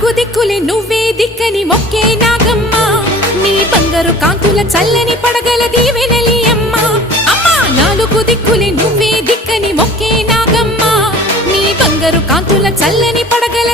నాలుగు దిక్కులే నువ్వే దిక్కని మొక్కే నాగమ్మ నీ బంగారు కాంతుల చల్లని పడగల దీవెనలి అమ్మ అమ్మా నాలుగు దిక్కులే నువ్వే దిక్కని మొక్కే నాగమ్మ నీ బంగారు కాంతుల చల్లని పడగల